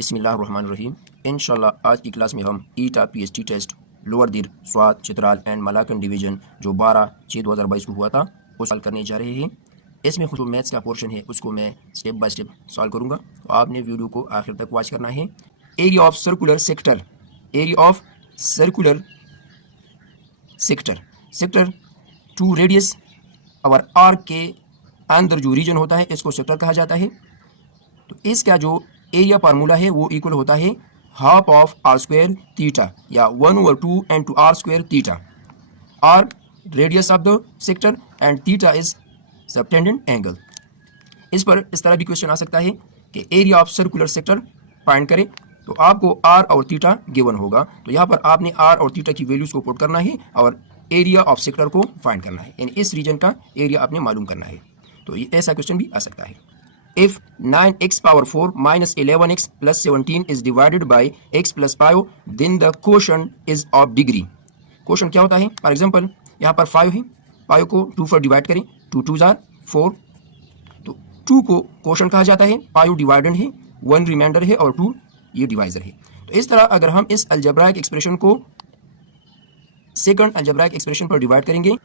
बिस्मिल्लाहिर्रहमानिर्रहीम। इंशाल्लाह आज की क्लास में हम ETA PHT test lower Dir Swat Chitral and Malakand division जो 12/6/2022 को हुआ था वो सॉल्व करने जा रहे हैं। इसमें जो मैथ्स का पोर्शन है उसको मैं स्टेप बाय स्टेप सॉल्व करूंगा, तो आपने वीडियो को आखिर तक वॉच करना है। Area of circular sector, area of circular sector to radius और आर्क के अंदर जो रीजन होता है इसको सेक्टर कहा जाता है। तो इसका जो एरिया फार्मूला है वो इक्वल होता है half of r square theta या 1/2 into r square theta. R radius of the sector and theta is subtended angle. इस पर इस तरह भी क्वेश्चन आ सकता है कि area of circular sector find करें, तो आपको आर और थीटा गिवन होगा, तो यहाँ पर आपने आर और थीटा की वैल्यूज को पुट करना है और एरिया ऑफ सेक्टर को फाइंड करना है, यानी इस रीजन का एरिया आपने मालूम करना है। तो ये ऐसा क्वेश्चन भी आ सकता है। If 9x power 4 minus 11x plus 17 is divided by x plus 5, then the quotient is of degree. Question क्या होता है? फॉर एग्जाम्पल यहाँ पर 5 है, 5 को 2 पर डिवाइड करें, 2 2 जार 4, तो 2 को क्वेश्चन कहा जाता है, 5 डिवाइडेंड है, 1 रिमाइंडर है और 2 ये डिवाइजर है। तो इस तरह अगर हम इस अलजेब्राइक एक्सप्रेशन को सेकंड अलजेब्राइक एक्सप्रेशन पर डिवाइड करेंगे,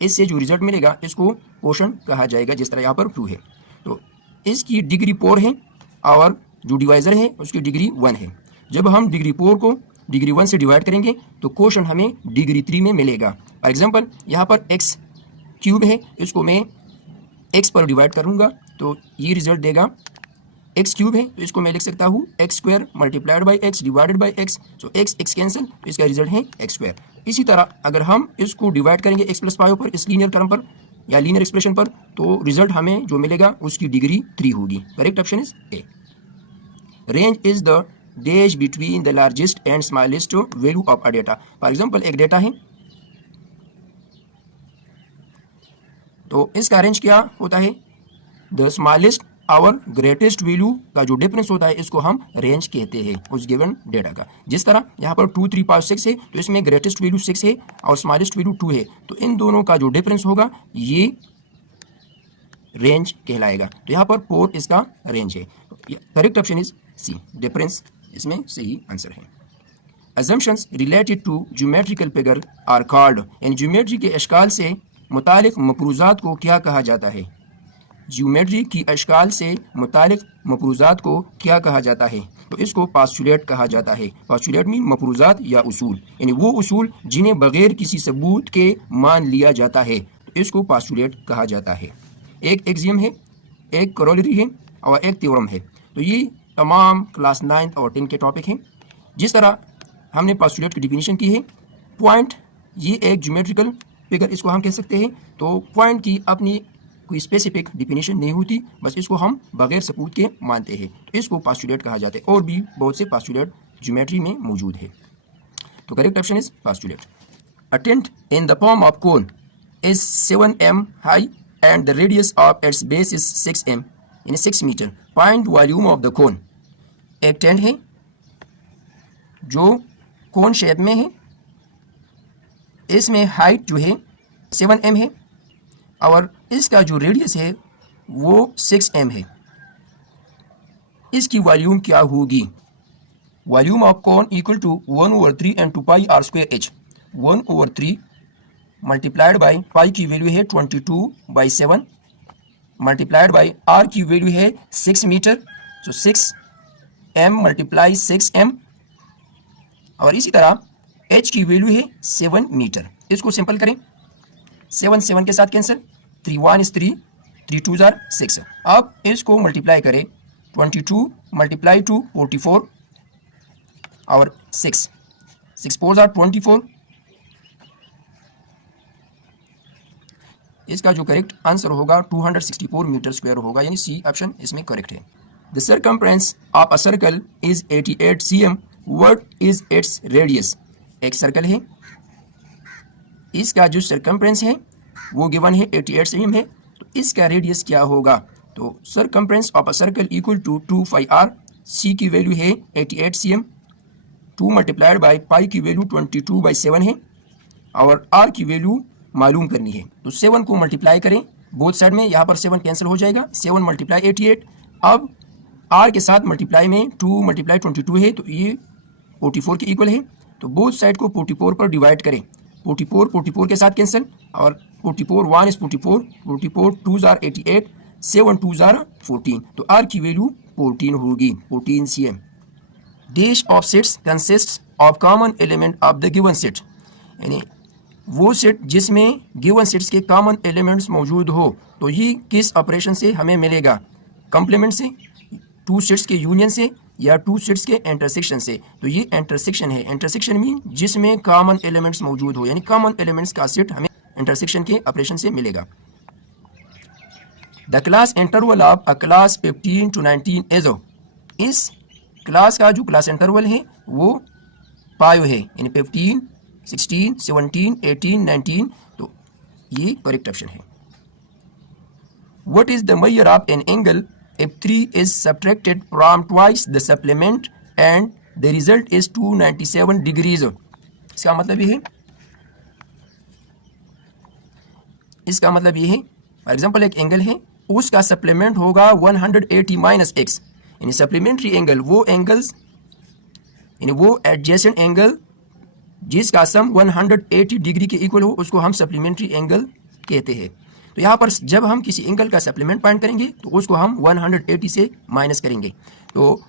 इससे जो रिजल्ट मिलेगा इसको क्वेश्चन कहा जाएगा, जिस तरह यहाँ पर 2 है तो इसकी डिग्री 4 है और जो डिवाइजर है उसकी डिग्री 1 है। जब हम डिग्री 4 को डिग्री 1 से डिवाइड करेंगे तो क्वेश्चन हमें डिग्री 3 में मिलेगा। फॉर एग्जांपल यहाँ पर x क्यूब है, इसको मैं x पर डिवाइड करूँगा तो ये रिजल्ट देगा x क्यूब है, तो इसको मैं लिख सकता हूँ x square multiplied by x divided by x, so x cancel, तो इसका रिजल्ट है x स्क्वायर। इसी तरह अगर हम इसको डिवाइड करेंगे x प्लस 5 पर, इस लीनियर टर्म पर या लीनियर एक्सप्रेशन पर, तो रिजल्ट हमें जो मिलेगा उसकी डिग्री 3 होगी। Correct option is a. Range is the dash between the largest and smallest value of a data. For example एक डेटा है, तो इसका रेंज क्या होता है? द स्मॉलेस्ट और ग्रेटेस्ट वैल्यू का जो डिफरेंस होता है इसको हम रेंज कहते हैं उस गिवन डेटा का। जिस तरह यहाँ पर 2 3 5 6 है, तो इसमें ग्रेटेस्ट वैल्यू 6 है और स्मॉलेस्ट वैल्यू 2 है, तो इन दोनों का जो डिफरेंस होगा ये रेंज कहलाएगा। तो यहाँ पर 4 इसका रेंज है। Correct option is C, difference इसमें सही आंसर है। Assumptions related to geometrical figure are called, यानी ज्योमेट्री के अशकाल से मुतालिक मफरूजात को क्या कहा जाता है? ज्योमेट्री की अशकाल से मुतालिक मफरूजात को क्या कहा जाता है? तो इसको पास्चुलेट कहा जाता है। पास्चुलेट मीन मफरूजात या उसूल, यानी वो उसूल जिन्हें बगैर किसी सबूत के मान लिया जाता है, तो इसको पास्चुलेट कहा जाता है। एक एक्सियम है, एक करोलरी है और एक थ्योरम है। तो ये तमाम क्लास 9 और 10 के टॉपिक हैं। जिस तरह हमने पास्चुलेट की डिफिनीशन की है, पॉइंट ये एक ज्योमेट्रिकल फिगर इसको हम कह सकते हैं। तो पॉइंट की अपनी कोई स्पेसिफिक डिफिनीशन नहीं होती, बस इसको हम बगैर सबूत के मानते हैं, तो इसको पास्चुलेट कहा जाता है। और भी बहुत से पास्चुलेट ज्योमेट्री में मौजूद है। तो correct option is postulate. A tent in the form of cone is 7 m high and the radius of its base is 6 m, यानी 6 metre. Find volume of the cone. एक टेंट है जो कोन शेप में है, इसमें height जो है 7 m है और इसका जो रेडियस है वो 6 m है। इसकी वॉल्यूम क्या होगी? Volume of cone equal to 1/3 into pi r square h। 1/3 multiplied by pi की वैल्यू है 22/7 मल्टीप्लाइड बाई r की वैल्यू है 6 metre, so 6 m multiply 6 m, और इसी तरह h की वैल्यू है 7 मीटर। इसको सिंपल करें, 7 7 के साथ कैंसिल, 3 1 is 3, 3 2 are 6। अब इसको मल्टीप्लाई करें, 22 मल्टीप्लाई 2 44 और 6 4 are 24। इसका जो करेक्ट आंसर होगा 264 मीटर स्क्वायर होगा, यानी सी ऑप्शन इसमें करेक्ट है। The circumference of a circle is 88 cm। What is its radius? एक सर्कल है, इसका जो सर्कमफ्रेंस है वो गिवन है 88 cm है, तो इसका रेडियस क्या होगा? तो circumference of a circle equal to 2 pi r। C की वैल्यू है 88 cm, 2 मल्टीप्लाइड बाई पाई की वैल्यू 22/7 है और r की वैल्यू मालूम करनी है। तो 7 को मल्टीप्लाई करें बोथ साइड में, यहाँ पर 7 कैंसिल हो जाएगा, 7 मल्टीप्लाई 88। अब आर के साथ मल्टीप्लाई में 2 मल्टीप्लाई 22 है तो ये 44 के इक्वल है। तो बोथ साइड को 44 पर डिवाइड करें। 44 के साथ कैंसिल और 44 1 इज 44, 44 2 जार 88, 7 2 जार 14। तो आर की वैल्यू 14 होगी, 14 cm। Dash of sets consist of common element of the given set, यानी वो सेट जिसमें गिवन सेट्स के कॉमन एलिमेंट्स मौजूद हो। तो ये किस ऑपरेशन से हमें मिलेगा? कंप्लीमेंट से, टू सेट्स के यूनियन से, या टू सेट्स के इंटरसेक्शन से। तो ये इंटरसेक्शन है। इंटरसेक्शन मीन जिसमें कॉमन एलिमेंट्स मौजूद हो, यानी कॉमन एलिमेंट्स का सेट हमें इंटरसेक्शन के ऑपरेशन से मिलेगा। The class interval of a class 15 to 19 is, इस क्लास का जो क्लास इंटरवल है वो पायो है, यानी 15, 16, 17, 18, 19। तो ये करेक्ट ऑप्शन है। What is the measure of an angle if 3 is subtracted from twice the supplement and the result is 297 degrees? इसका मतलब ये है, इसका मतलब ये है, फॉर एग्जाम्पल एक एंगल है, उसका सप्लीमेंट होगा 180 माइनस एक्स, यानी सप्लीमेंट्री एंगल वो एंगल्स, यानी वो एडजेसेंट एंगल जिसका सम 180 डिग्री के इक्वल हो उसको हम सप्लीमेंट्री एंगल कहते हैं। तो यहाँ पर जब हम किसी एंगल का सप्लीमेंट फाइंड करेंगे तो उसको हम 180 से माइनस करेंगे। तो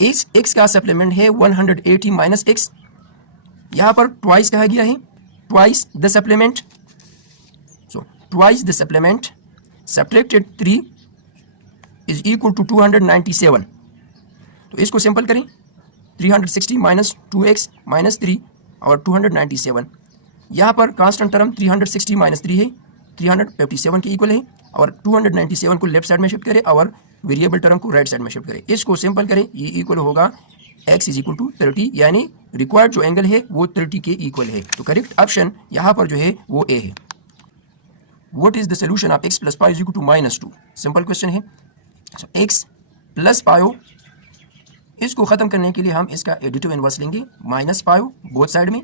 इस एक्स का सप्लीमेंट है 180 माइनस एक्स, यहाँ पर ट्वाइस कहा गया है, twice the supplement. So twice the supplement subtracted 3 is equal to 297। तो इसको सिंपल करें, 360 माइनस 2x माइनस 3 और 297। यहाँ पर कांस्टेंट टर्म 360 माइनस 3 है, 357 के इक्वल है, और 297 को लेफ्ट साइड में शिफ्ट करें और वेरिएबल टर्म को राइट साइड में शिफ्ट करें। इसको सिंपल करें, ये इक्वल होगा x इज इक्वल टू 30, यानी रिक्वायर्ड जो एंगल है वो 30 के इक्वल है। तो करेक्ट ऑप्शन यहाँ पर जो है वो ए है। What is the solution of x plus pi is equal to -2? Simple question है। x प्लस पायो, इसको खत्म करने के लिए हम इसका एडिटिव इनवर्स लेंगे, माइनस पायो बोथ साइड में,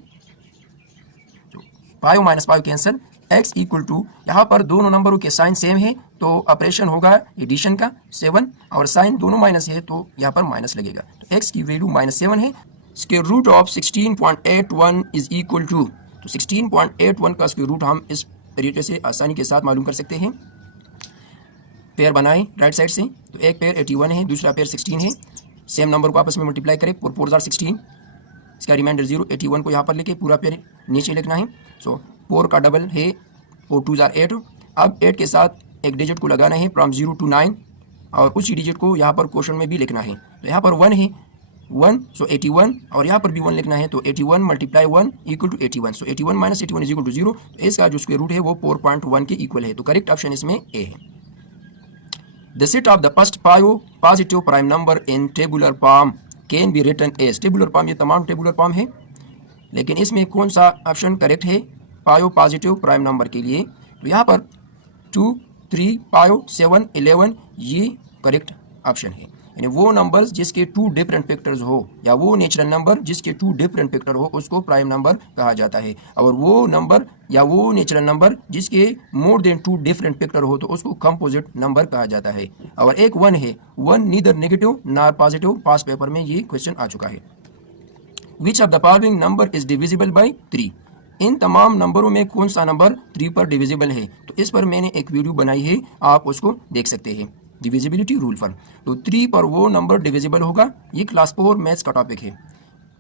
पायो माइनस पायो कैंसिल, x इक्वल टू, यहाँ पर दोनों नंबरों के साइन सेम है तो ऑपरेशन होगा एडिशन का 7, और साइन दोनों माइनस है तो यहाँ पर माइनस लगेगा। तो x की वैल्यू -7 है। Square root of 16.81 is equal to, तो 16.81 का स्क्वायर रूट हम इस तरीके से आसानी के साथ मालूम कर सकते हैं। पेयर बनाएं राइट साइड से, तो एक पेयर 81 है, दूसरा पेयर 16 है, सेम नंबर को आपस में मल्टीप्लाई करें, 4 4 16, इसका रिमाइंडर 0, 81 को यहाँ पर लेके पूरा पेयर नीचे लिखना है। सो 4 का डबल है 4 2 8। अब 8 के साथ एक डिजिट को लगाना है फ्रॉम 0 to 9, और उसी डिजिट को यहाँ पर क्वेश्चन में भी लिखना है। तो यहाँ पर 1 है, 1 सो 81, और यहाँ पर भी 1 लिखना है, तो 81 multiply 1 equal to 81। So 81 minus 81 is equal to 0। तो इसका जो स्क्वायर रूट है वो 4.1 के इक्वल है। तो करेक्ट ऑप्शन इसमें ए है। The set of the first positive prime number in tabular form can be written as, tabular form, ये तमाम टेबुलर फॉर्म है, लेकिन इसमें कौन सा ऑप्शन करेक्ट है पायो पॉजिटिव प्राइम नंबर के लिए? तो यहाँ पर 2, 3, पायो 7, 11 ये करेक्ट ऑप्शन है। यानी वो नंबर्स जिसके 2 डिफरेंट फैक्टर्स हो, या वो नेचुरल नंबर जिसके 2 डिफरेंट फैक्टर हो उसको प्राइम नंबर कहा जाता है, और वो नंबर या वो नेचुरल नंबर जिसके मोर देन 2 डिफरेंट फैक्टर हो तो उसको कंपोजिट नंबर कहा जाता है। और एक 1 है, 1 नीदर नेगेटिव नॉर पॉजिटिव, पास पेपर में ये क्वेश्चन आ चुका है। Which of the following number is divisible by 3? इन तमाम नंबरों में कौन सा नंबर 3 पर डिविजिबल है? तो इस पर मैंने एक वीडियो बनाई है, आप उसको देख सकते हैं, डिविजिबिलिटी रूल पर। तो 3 पर वो नंबर डिविजिबल होगा, ये क्लास 4 मैथ्स का टॉपिक है।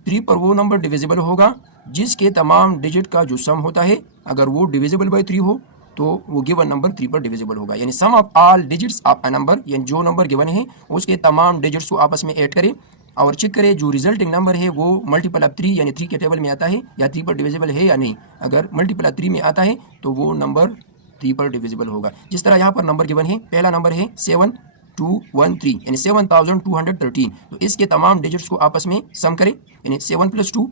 3 पर वो नंबर डिविजिबल होगा जिसके तमाम डिजिट का जो सम होता है, अगर वो डिविजिबल बाई 3 हो तो वो गिवन नंबर 3 पर डिविजिबल होगा। यानी sum of all digits of a number, यानी जो नंबर गिवन है उसके तमाम डिजिट्स को आपस में ऐड करें और चेक करें जो रिजल्टिंग नंबर है वो मल्टीपल ऑफ 3 यानी 3 के टेबल में आता है या 3 पर डिविजिबल है या नहीं। अगर मल्टीपल ऑफ 3 में आता है तो वो नंबर 3 पर डिविजिबल होगा। जिस तरह यहाँ पर नंबर गिवन है, पहला नंबर है 7213 यानी 7213। तो इसके तमाम डिजिट्स को आपस में सम करें, यानी 7 + 2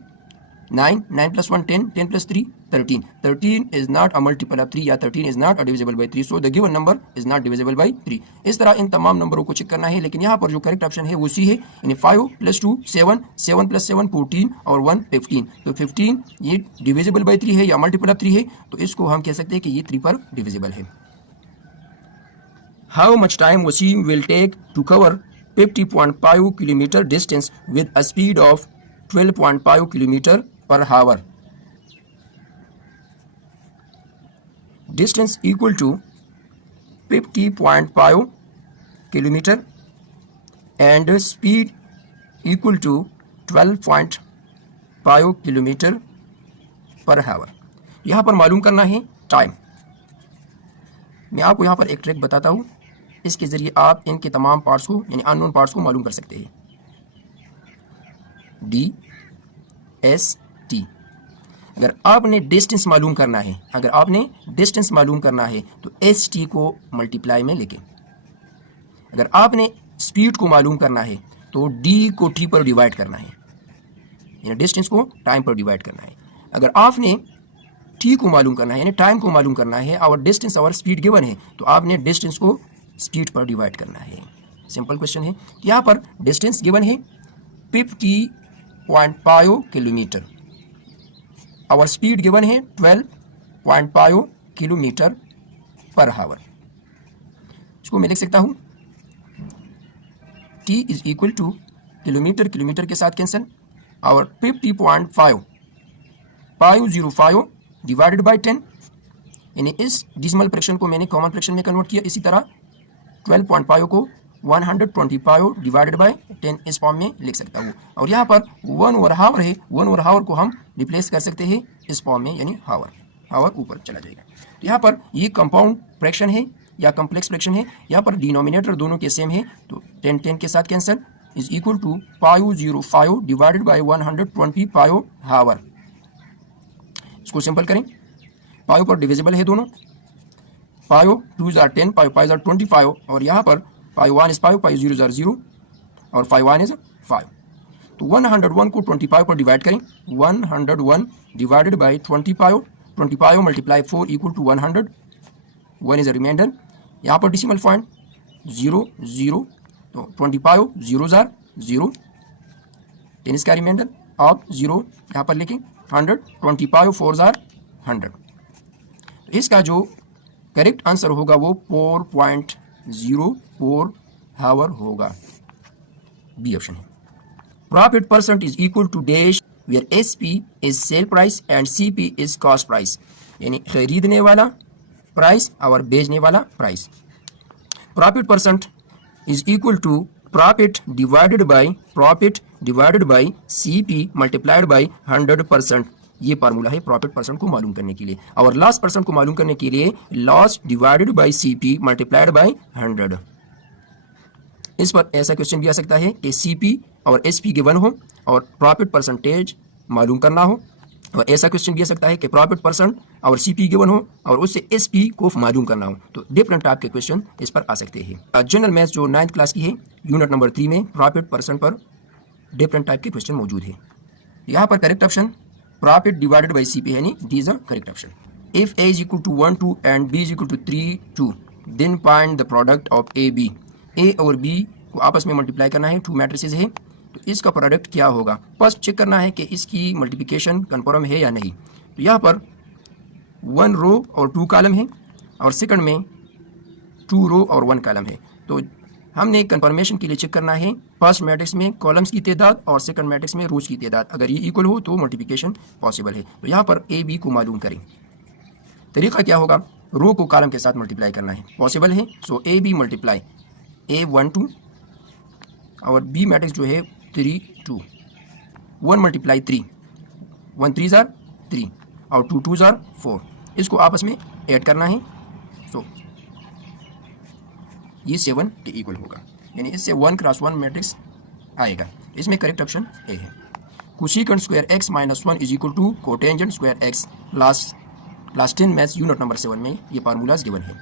9, 9 + 1 10, 10 + 3 13। 13 is not a multiple of 3 या 13 is not a divisible by 3, so the given number is not divisible by 3। इस तरह इन तमाम नंबरों को चेक करना है, लेकिन यहाँ पर जो करेक्ट ऑप्शन है वो सी है, यानी 5 + 2 7, 7 + 7 14 और 1 15। तो 15 ये डिविजिबल बाई 3 है या मल्टीपल ऑफ 3 है, तो इसको हम कह सकते हैं कि ये 3 पर डिविजिबल है। How much time Wasim will take to cover 50.5 kilometer distance with a speed of 12.5 kilometer per hour. Distance equal to 50.5 kilometer and speed equal to 12.5 kilometre पर हावर। यहाँ पर मालूम करना है टाइम। मैं आपको यहाँ पर एक ट्रिक बताता हूँ, इसके ज़रिए आप इनके तमाम पार्ट्स को यानी अननोन पार्ट्स को मालूम कर सकते हैं। डी एस टी, अगर आपने डिस्टेंस मालूम करना है, तो एस टी को मल्टीप्लाई में लेके, अगर आपने स्पीड को मालूम करना है तो डी को टी पर डिवाइड करना है, यानी डिस्टेंस को टाइम पर डिवाइड करना है। अगर आपने टी को मालूम करना है यानी टाइम को मालूम करना है, और डिस्टेंस और स्पीड गिवन है, तो आपने डिस्टेंस को स्पीड पर डिवाइड करना है। सिंपल क्वेश्चन है। यहाँ पर डिस्टेंस गिवन है 50.5 किलोमीटर, और स्पीड गिवन है 12.5 किलोमीटर पर हावर। इसको मैं लिख सकता हूँ t is equal two kilometre, kilometre के साथ कैंसिल, और 50.5 डिवाइडेड बाई 10, यानी इस डिसिमल फ्रैक्शन को मैंने कॉमन फ्रैक्शन में कन्वर्ट किया। इसी तरह 12.5 को 125 डिवाइडेड बाई 10 इस फॉर्म में लिख सकता हूँ। और यहाँ पर 1/हावर है, 1/हावर को हम रिप्लेस कर सकते हैं इस फॉर्म में, यानी हावर, हावर ऊपर चला जाएगा। तो यहाँ पर ये कंपाउंड फ्रैक्शन है या कम्प्लेक्स फ्रैक्शन है। यहाँ पर डिनोमिनेटर दोनों के सेम है, तो 10 के साथ cancel, is equal to 505 divided by 125 hour. इसको सिंपल करें, 5 पर डिविजिबल है दोनों, 5 2 जार 10, 5 5 जार 25, और यहाँ पर 5 1 इज 5, 5 0 जार 0, और 5 1 इज 5। तो 101 को 25 पर डिवाइड करें, 101 divided by 25, 25 multiply 4 equal to 100, 1 is a reminder. यहाँ पर डिसिमल पॉइंट 0 0, तो 25 0 जार 0, 10 इसका रिमाइंडर, आप 0 यहाँ पर लिखें, 100, 25 4 जार 100। इसका जो करेक्ट आंसर होगा वो 4.04 हावर होगा, बी ऑप्शन है। Profit percent is equal to dash where SP is sale price and CP is cost price, यानी खरीदने वाला प्राइस और बेचने वाला price. Profit percent is equal to profit divided by CP multiplied by 100%। ये formula है profit percent को मालूम करने के लिए। और लॉस परसेंट को मालूम करने के लिए loss divided by CP multiplied by 100। इस पर ऐसा क्वेश्चन भी आ सकता है कि सीपी और एसपी गिवन हो और प्रॉफिट परसेंटेज मालूम करना हो, और ऐसा क्वेश्चन भी आ सकता है कि प्रॉफिट परसेंट और सीपी गिवन हो और उससे एसपी को मालूम करना हो। तो डिफरेंट टाइप के क्वेश्चन इस पर आ सकते हैं। जनरल मैथ्स जो 9th क्लास की है, यूनिट नंबर 3 में प्रॉफिट परसेंट पर डिफरेंट टाइप के क्वेश्चन मौजूद है। यहाँ पर correct option profit divided by CP, यानी D is the correct option. If a is equal to 1 2 and b is equal to 3 2, then find the product of a b. A और b को आपस में multiply करना है, 2 matrices है, तो इसका प्रोडक्ट क्या होगा। फर्स्ट चेक करना है कि इसकी मल्टीप्लिकेशन कन्फर्म है या नहीं। तो यहाँ पर 1 रो और 2 कॉलम है, और सेकंड में 2 रो और 1 कॉलम है। तो हमने कंफर्मेशन के लिए चेक करना है फर्स्ट मैट्रिक्स में कॉलम्स की तादाद और सेकंड मैट्रिक्स में रोज की तादाद, अगर ये इक्वल हो तो मल्टीप्लिकेशन पॉसिबल है। तो यहाँ पर ए बी को मालूम करें। तरीका क्या होगा, रो को कॉलम के साथ मल्टीप्लाई करना है, पॉसिबल है। सो ए बी मल्टीप्लाई ए 1 2, और बी मैट्रिक्स जो है 3 2, 1 मल्टीप्लाई 3, 1 3 जार 3 और 2 2 जार 4, इसको आपस में ऐड करना है। सो ये 7 के इक्वल होगा, यानी इससे 1 क्रॉस 1 मैट्रिक्स आएगा। इसमें करेक्ट ऑप्शन ए है। Cosecant square x minus 1 is equal to cotangent square x. Class 10 maths unit number 7 में ये फार्मूलाज गिवन है।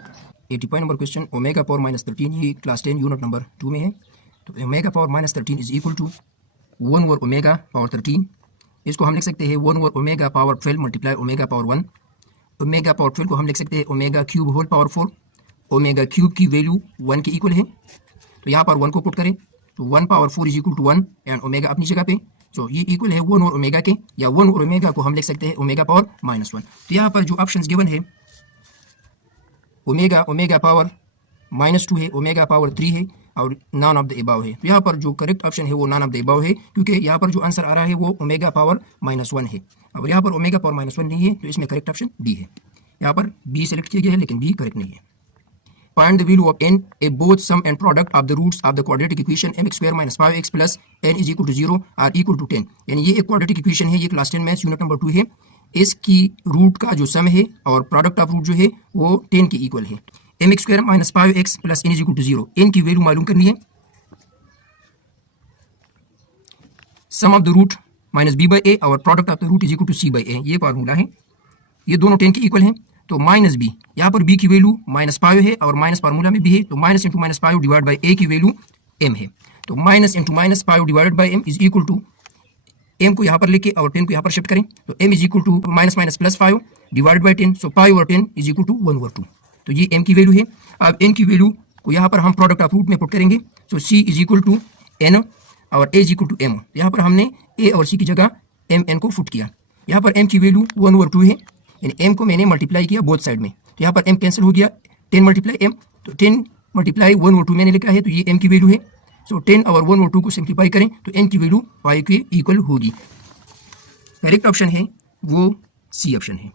85 number question, omega power minus 13, ये क्लास 10 यूनिट नंबर 2 में है। तो omega power minus 13 is equal to 1 over omega power 13। इसको हम लिख सकते हैं 1 over omega power 12 multiply omega power 1। Omega power 12 को हम लिख सकते हैं omega cube whole power 4। Omega cube की वैल्यू 1 के इक्वल है, तो यहाँ पर 1 को पुट करें तो 1 power 4 is equal to 1 and omega अपनी जगह पे। सो ये इक्वल है 1 और ओमेगा के, या 1 और ओमेगा को हम लिख सकते हैं ओमेगा पावर माइनस 1। तो यहाँ पर जो ऑप्शंस गिवन है ओमेगा पावर -2 है, ओमेगा पावर 3 है, और नॉन ऑफ द एबव है। तो यहाँ पर जो करेक्ट ऑप्शन है वो नॉन ऑफ द एबव है, क्योंकि यहाँ पर जो आंसर आ रहा है वो ओमेगा पावर -1 है, और यहाँ पर ओमेगा पावर -1 नहीं है, तो इसमें करेक्ट ऑप्शन डी है। यहाँ पर बी सेलेक्ट किया गया है लेकिन बी करेक्ट नहीं है। Find the value of n if both sum and product of the roots of the quadratic equation mx square minus 5x plus n is equal to 0 are equal to 10। यानी ये एक quadratic equation है, ये class 10 maths unit number 2 है। इसकी root का जो सम है और प्रोडक्ट ऑफ रूट जो है वो 10 के इक्वल है। mx square minus 5x plus n is equal to 0, n की वैल्यू मालूम करनी है। Sum of the root minus b by a और product of the root is equal to c by a, ये फार्मूला है। ये दोनों 10 के इक्वल हैं, तो माइनस बी, यहाँ पर b की वैल्यू -5 है और माइनस फार्मूला में भी है, तो minus into -5 divide by a की वैल्यू m है। तो minus into -5 divided by m is equal to m को यहाँ पर लेके और 10 को यहाँ पर शिफ्ट करें, तो m is equal to minus plus 5 divide by 10, so 5 और 10 इज इक्वल टू 1/2। तो ये m की वैल्यू है। अब n की वैल्यू को यहाँ पर हम प्रोडक्ट ऑफ रूट में पुट करेंगे, so c is equal to n और a is equal to m। यहाँ पर हमने a और c की जगह m n को पुट किया। यहाँ पर m की वैल्यू 1/2 है, यानी m को मैंने मल्टीप्लाई किया बोथ साइड में, तो यहाँ पर m कैंसिल हो गया, 10 मल्टीप्लाई m, तो 10 मल्टीप्लाई 1/2 मैंने लिखा है, तो ये m की वैल्यू है। सो 10 और 1/2 को सिंप्लीफाई करें तो n की वैल्यू 5 के इक्वल होगी। करेक्ट ऑप्शन है वो सी ऑप्शन है।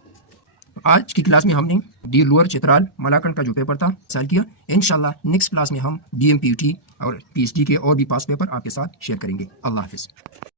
तो आज की क्लास में हमने डी लोअर चित्राल मलाकंड का जो पेपर था सॉल्व किया। इंशाल्लाह नेक्स्ट क्लास में हम DMPUT और PhD के और भी पास पेपर आपके साथ शेयर करेंगे। अल्लाह हाफिज़।